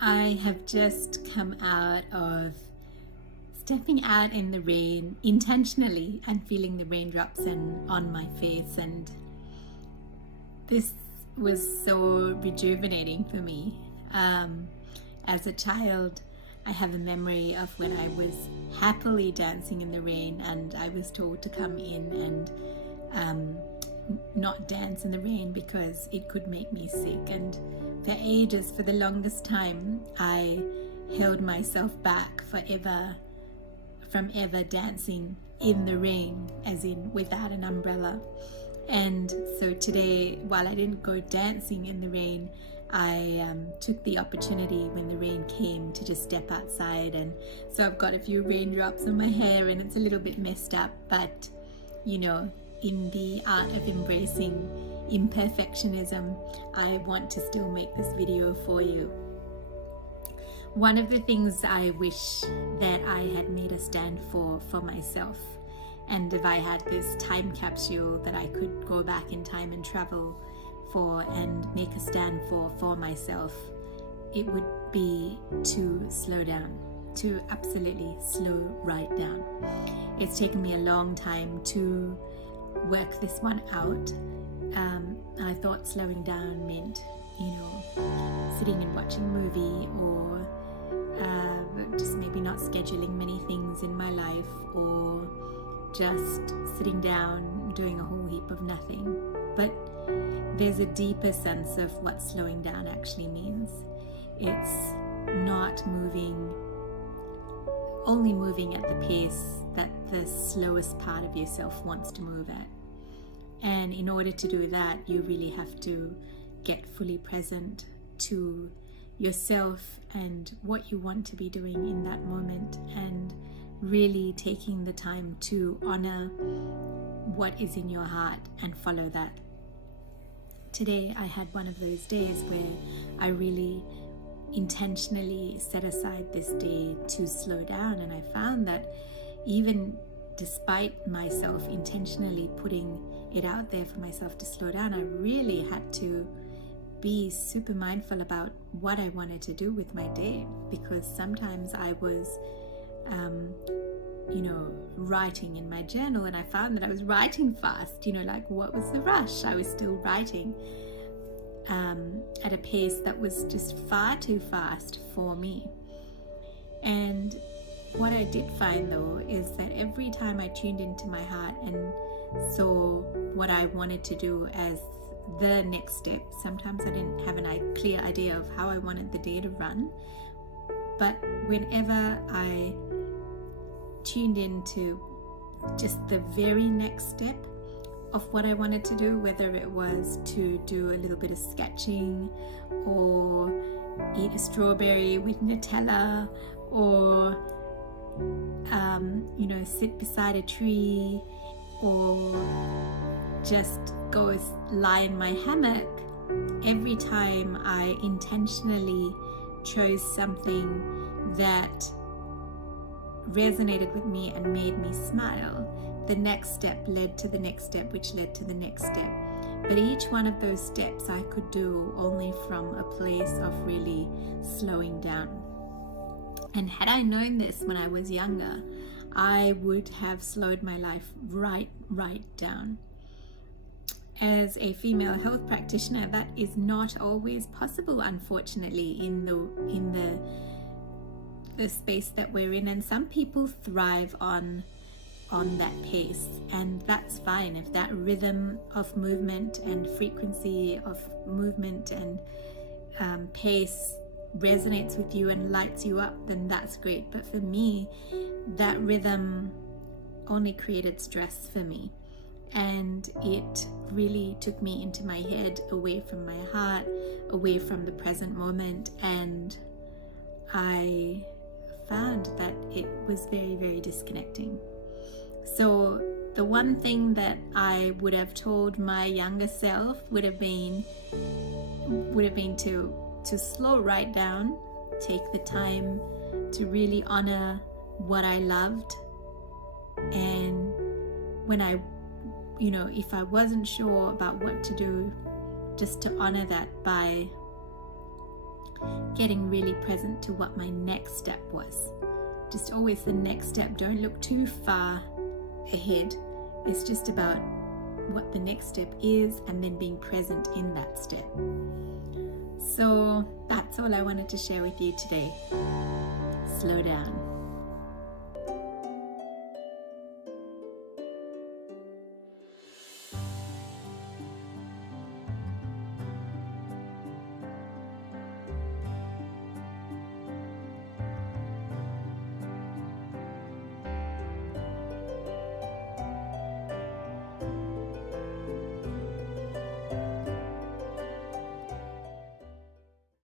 I have just come out of stepping out in the rain intentionally and feeling the raindrops on my face, and this was so rejuvenating for me. As a child, I have a memory of when I was happily dancing in the rain and I was told to come in and not dance in the rain because it could make me sick. And for ages, for the longest time, I held myself back from ever dancing in the rain, as in without an umbrella. And so today, while I didn't go dancing in the rain, I took the opportunity when the rain came to just step outside. And so I've got a few raindrops on my hair and it's a little bit messed up, but you know, in the art of embracing imperfectionism, I want to still make this video for you. One of the things I wish that I had made a stand for myself, and if I had this time capsule that I could go back in time and travel for and make a stand for myself, it would be to slow down, to absolutely slow right down. It's taken me a long time to work this one out. I thought slowing down meant, you know, sitting and watching a movie, or just maybe not scheduling many things in my life, or just sitting down doing a whole heap of nothing. But there's a deeper sense of what slowing down actually means. It's not only moving at the pace that the slowest part of yourself wants to move at. And in order to do that, you really have to get fully present to yourself and what you want to be doing in that moment, and really taking the time to honor what is in your heart and follow that. Today I had one of those days where I really intentionally set aside this day to slow down, and I found that even despite myself intentionally putting it out there for myself to slow down, I really had to be super mindful about what I wanted to do with my day, because sometimes I was writing in my journal, and I found that I was writing fast. Like, what was the rush? I was still writing at a pace that was just far too fast for me. And what I did find, though, is that every time I tuned into my heart and saw what I wanted to do as the next step, sometimes I didn't have a clear idea of how I wanted the day to run, but whenever I tuned into just the very next step of what I wanted to do, whether it was to do a little bit of sketching, or eat a strawberry with Nutella, or sit beside a tree, or just go lie in my hammock, every time I intentionally chose something that resonated with me and made me smile, the next step led to the next step, which led to the next step. But each one of those steps I could do only from a place of really slowing down. And had I known this when I was younger, I would have slowed my life right down. As a female health practitioner, that is not always possible, unfortunately, in the space that we're in, and some people thrive on that pace, and that's fine. If that rhythm of movement and frequency of movement and pace resonates with you and lights you up, then that's great. But for me, that rhythm only created stress for me, and it really took me into my head, away from my heart, away from the present moment, and I found that it was very, very disconnecting. So the one thing that I would have told my younger self would have been to slow right down, take the time to really honor what I loved, and when if I wasn't sure about what to do, just to honor that by getting really present to what my next step was. Just always the next step. Don't look too far ahead. It's just about what the next step is and then being present in that step. So that's all I wanted to share with you today. Slow down.